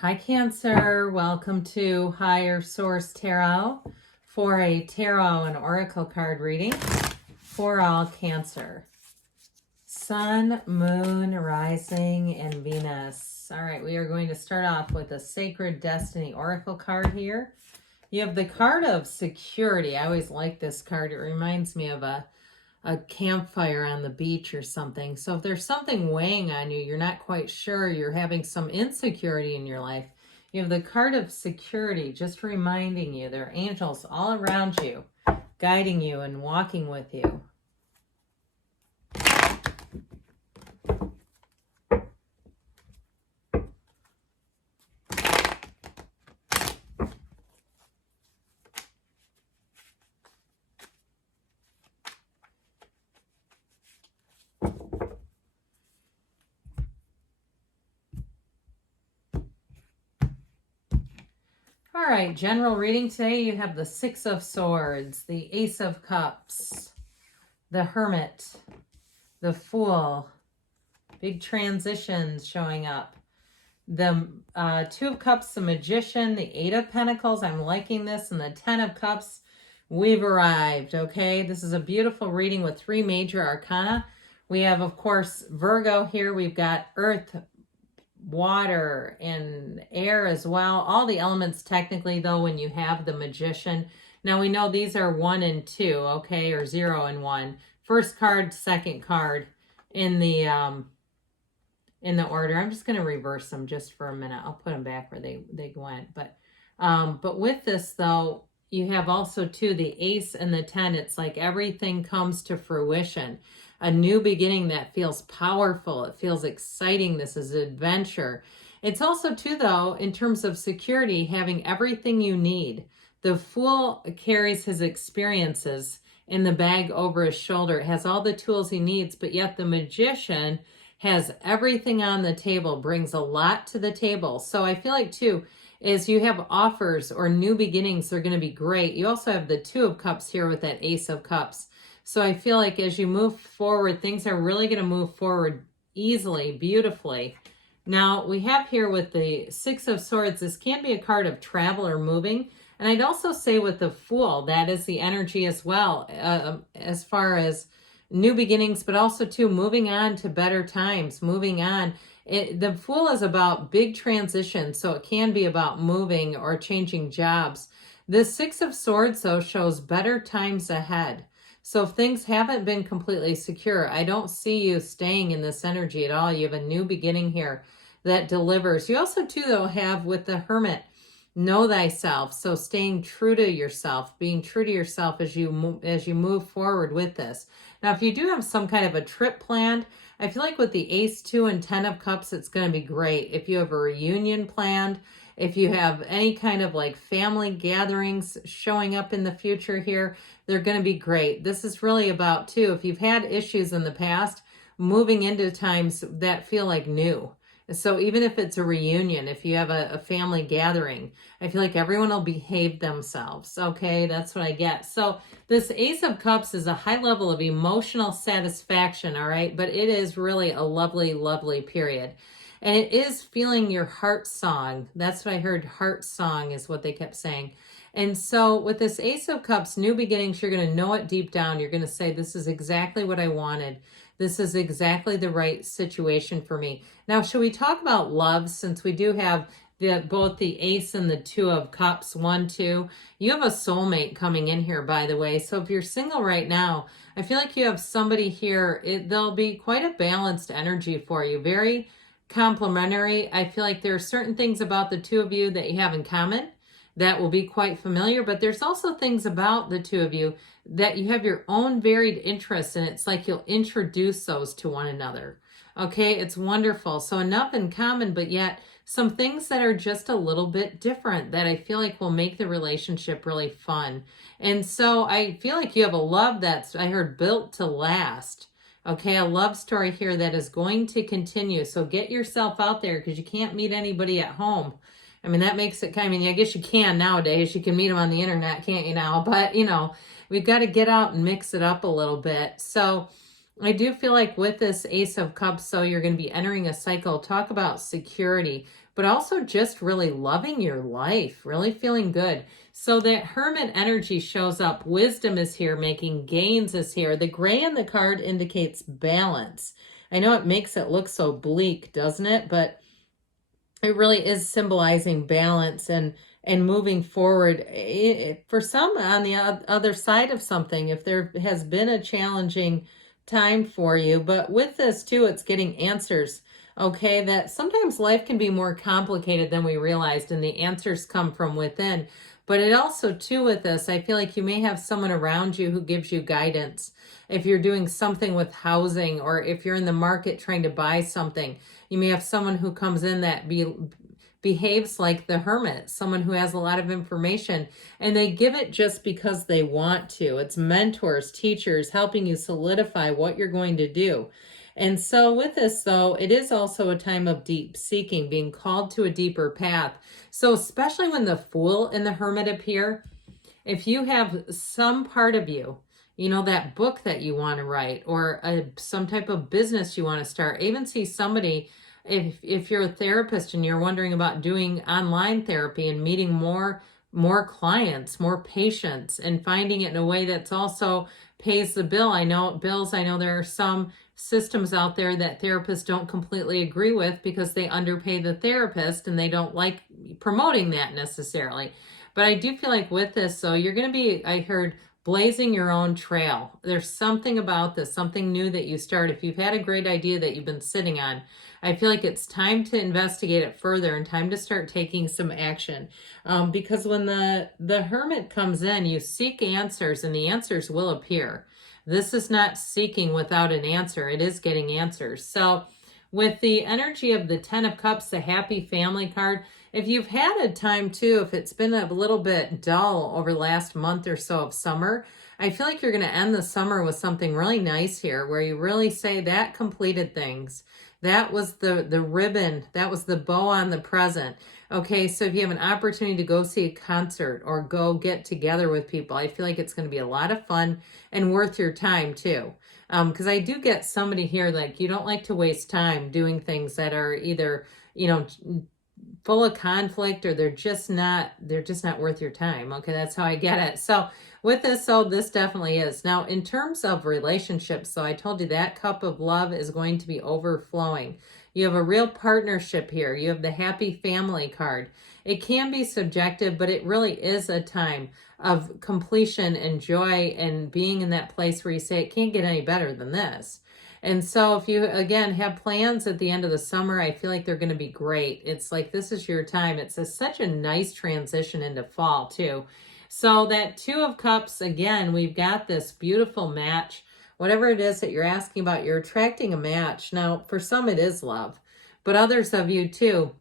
Hi, Cancer. Welcome to Higher Source Tarot for a tarot and oracle card reading for all Cancer. Sun, Moon, Rising, and Venus. All right, we are going to start off with a Sacred Destiny oracle card here. You have the card of security. I always like this card. It reminds me of a campfire on the beach or something. So if there's something weighing on you, you're not quite sure, you're having some insecurity in your life, you have the card of security, just reminding you there are angels all around you, guiding you and walking with you. All right, general reading today, you have the Six of Swords, the Ace of Cups, the Hermit, the Fool, big transitions showing up. The Two of Cups, the Magician, the Eight of Pentacles, I'm liking this, and the Ten of Cups, we've arrived, okay? This is a beautiful reading with three major arcana. We have, of course, Virgo here. We've got Earth, water, and air as well. All the elements technically, though, when you have the Magician. Now, we know these are 1 and 2, okay, or 0 and 1. First card, second card in the order. I'm just going to reverse them just for a minute. I'll put them back where they went. But with this, though, you have also, too, the Ace and the 10. It's like everything comes to fruition. A new beginning that feels powerful. It feels exciting. This is adventure. It's also, too, though, in terms of security, having everything you need. The Fool carries his experiences in the bag over his shoulder. It has all the tools he needs, but yet the Magician has everything on the table, brings a lot to the table. So I feel like, too, is you have offers or new beginnings, they're going to be great. You also have the Two of Cups here with that Ace of Cups. So I feel like as you move forward, things are really going to move forward easily, beautifully. Now, we have here with the Six of Swords, this can be a card of travel or moving. And I'd also say with the Fool, that is the energy as well, as far as new beginnings, but also, too, moving on to better times, moving on. The Fool is about big transitions, so it can be about moving or changing jobs. The Six of Swords, though, shows better times ahead. So if things haven't been completely secure, I don't see you staying in this energy at all. You have a new beginning here that delivers. You also, too, though, have with the Hermit, know thyself. So staying true to yourself, being true to yourself as you move forward with this. Now, if you do have some kind of a trip planned, I feel like with the Ace, 2, and 10 of Cups, it's going to be great. If you have a reunion planned, if you have any kind of like family gatherings showing up in the future here, they're going to be great. This is really about, too, if you've had issues in the past, moving into times that feel like new. So even if it's a reunion, if you have a family gathering, I feel like everyone will behave themselves. Okay, that's what I get. So this Ace of Cups is a high level of emotional satisfaction, all right? But it is really a lovely, lovely period. And it is feeling your heart song. That's what I heard. Heart song is what they kept saying. And so with this Ace of Cups, new beginnings, you're going to know it deep down. You're going to say, this is exactly what I wanted. This is exactly the right situation for me. Now, should we talk about love, since we do have both the Ace and the Two of Cups, 1, 2. You have a soulmate coming in here, by the way. So if you're single right now, I feel like you have somebody here. There'll be quite a balanced energy for you. Very complementary. I feel like there are certain things about the two of you that you have in common that will be quite familiar, but there's also things about the two of you that you have your own varied interests, and it's like you'll introduce those to one another. Okay, it's wonderful. So enough in common, but yet some things that are just a little bit different that I feel like will make the relationship really fun. And so I feel like you have a love that's, I heard, built to last. Okay, a love story here that is going to continue. So get yourself out there, because you can't meet anybody at home. I mean, that makes it kind of, I guess you can nowadays. You can meet them on the internet, can't you now? But, we've got to get out and mix it up a little bit. So I do feel like with this Ace of Cups, so you're going to be entering a cycle. Talk about security, but also just really loving your life, really feeling good. So that Hermit energy shows up. Wisdom is here, making gains is here. The gray in the card indicates balance. I know it makes it look so bleak, doesn't it? But it really is symbolizing balance and moving forward. For some on the other side of something, if there has been a challenging time for you, but with this too, it's getting answers. Okay, that sometimes life can be more complicated than we realized, and the answers come from within. But it also too with this, I feel like you may have someone around you who gives you guidance. If you're doing something with housing, or if you're in the market trying to buy something, you may have someone who comes in that behaves like the Hermit, someone who has a lot of information, and they give it just because they want to. It's mentors, teachers helping you solidify what you're going to do. And so with this, though, it is also a time of deep seeking, being called to a deeper path. So especially when the Fool and the Hermit appear, if you have some part of you, you know, that book that you want to write, or some type of business you want to start. I even see somebody, if you're a therapist and you're wondering about doing online therapy and meeting more clients, more patients, and finding it in a way that's also pays the bill. I know there are some systems out there that therapists don't completely agree with because they underpay the therapist and they don't like promoting that necessarily. But I do feel like with this, so you're going to be, I heard, blazing your own trail. There's something about this, something new that you start. If you've had a great idea that you've been sitting on, I feel like it's time to investigate it further and time to start taking some action. Because when the Hermit comes in, you seek answers and the answers will appear. This is not seeking without an answer. It is getting answers. So with the energy of the 10 of Cups, the happy family card, if you've had a time too, if it's been a little bit dull over the last month or so of summer, I feel like you're going to end the summer with something really nice here where you really say that completed things. That was the ribbon. That was the bow on the present. Okay, so if you have an opportunity to go see a concert or go get together with people, I feel like it's going to be a lot of fun and worth your time too. Because I do get somebody here, like, you don't like to waste time doing things that are either, full of conflict, or they're just not worth your time. Okay, that's how I get it. So with this, this definitely is. Now, in terms of relationships, so I told you that cup of love is going to be overflowing. You have a real partnership here. You have the happy family card. It can be subjective, but it really is a time of completion and joy and being in that place where you say it can't get any better than this. And so if you, again, have plans at the end of the summer, I feel like they're going to be great. It's like this is your time. It's such a nice transition into fall, too. So that 2 of Cups, again, we've got this beautiful match. Whatever it is that you're asking about, you're attracting a match. Now, for some, it is love. But others of you, too,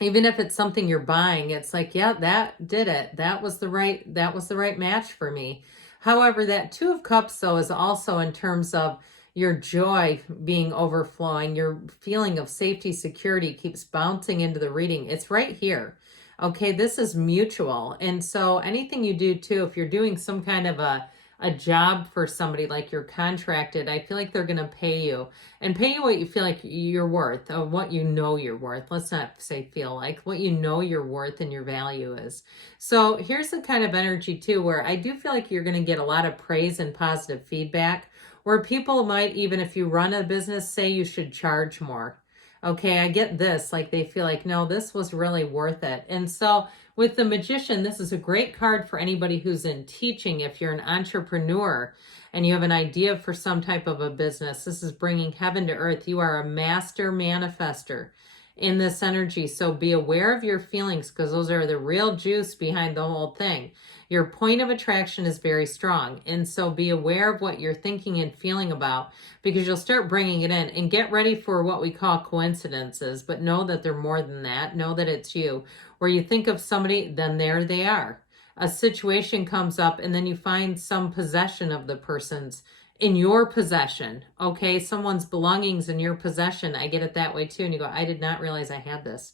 even if it's something you're buying, it's like, yeah, that did it. That was the right match for me. However, that 2 of Cups, though, is also in terms of your joy being overflowing, your feeling of safety, security keeps bouncing into the reading. It's right here. Okay, this is mutual. And so anything you do too, if you're doing some kind of a job for somebody, like you're contracted, I feel like they're going to pay you and pay you what you feel like you're worth, or what you know you're worth. Let's not say feel like, what you know your worth and your value is. So here's the kind of energy too, where I do feel like you're going to get a lot of praise and positive feedback, where people might, even if you run a business, say you should charge more. Okay, I get this, like they feel like, no, this was really worth it. And so with the Magician, this is a great card for anybody who's in teaching. If you're an entrepreneur and you have an idea for some type of a business, this is bringing heaven to earth. You are a master manifester in this energy. So be aware of your feelings, because those are the real juice behind the whole thing. Your point of attraction is very strong. And so be aware of what you're thinking and feeling about, because you'll start bringing it in. And get ready for what we call coincidences, but know that they're more than that. Know that it's you. Where you think of somebody, then there they are. A situation comes up and then you find some possession of the person's in your possession. Okay, someone's belongings in your possession. I get it that way too. And you go, I did not realize I had this.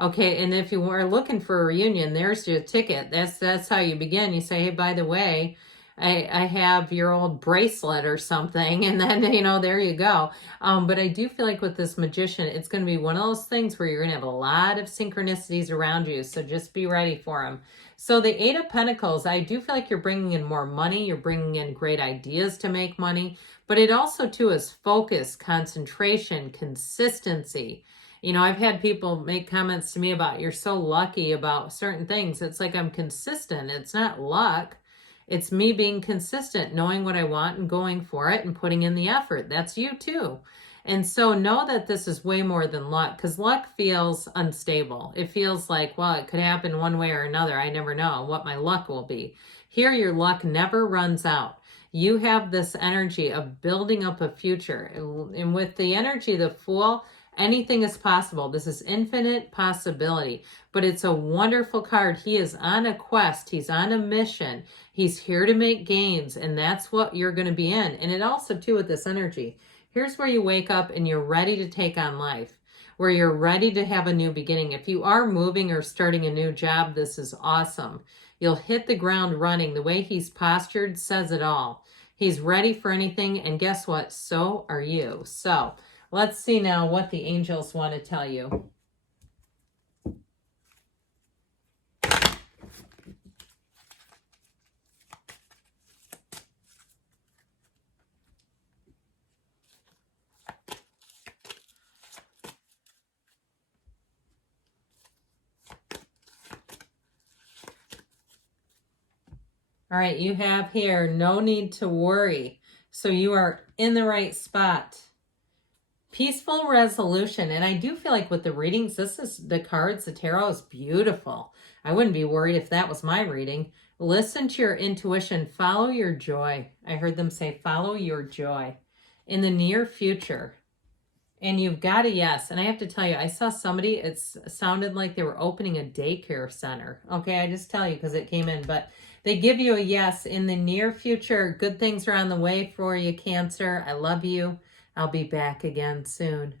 Okay, and if you were looking for a reunion, there's your ticket. That's how you begin. You say, hey, by the way, I have your old bracelet or something, and then, there you go. But I do feel like with this magician, it's going to be one of those things where you're going to have a lot of synchronicities around you. So just be ready for them. So the Eight of Pentacles, I do feel like you're bringing in more money. You're bringing in great ideas to make money. But it also, too, is focus, concentration, consistency. I've had people make comments to me about, you're so lucky about certain things. It's like I'm consistent. It's not luck. It's me being consistent, knowing what I want and going for it and putting in the effort. That's you too. And so know that this is way more than luck, because luck feels unstable. It feels like, well, it could happen one way or another. I never know what my luck will be. Here, your luck never runs out. You have this energy of building up a future. And with the energy of the Fool, anything is possible. This is infinite possibility, but it's a wonderful card. He is on a quest. He's on a mission. He's here to make gains, and that's what you're going to be in. And it also, too, with this energy, here's where you wake up and you're ready to take on life, where you're ready to have a new beginning. If you are moving or starting a new job, this is awesome. You'll hit the ground running. The way he's postured says it all. He's ready for anything, and guess what? So are you. So let's see now what the angels want to tell you. All right, you have here, no need to worry. So you are in the right spot. Peaceful resolution. And I do feel like with the readings, this is the cards, the tarot is beautiful. I wouldn't be worried if that was my reading. Listen to your intuition. Follow your joy. I heard them say, follow your joy in the near future. And you've got a yes. And I have to tell you, I saw somebody, it sounded like they were opening a daycare center. Okay, I just tell you because it came in. But they give you a yes in the near future. Good things are on the way for you, Cancer. I love you. I'll be back again soon.